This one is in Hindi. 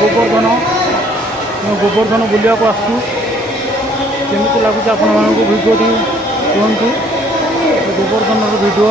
गोवर्धन गोवर्धन बुलिया को आसू केमी लगुच आपण भिडियो कहतु गोवर्धन भिडियो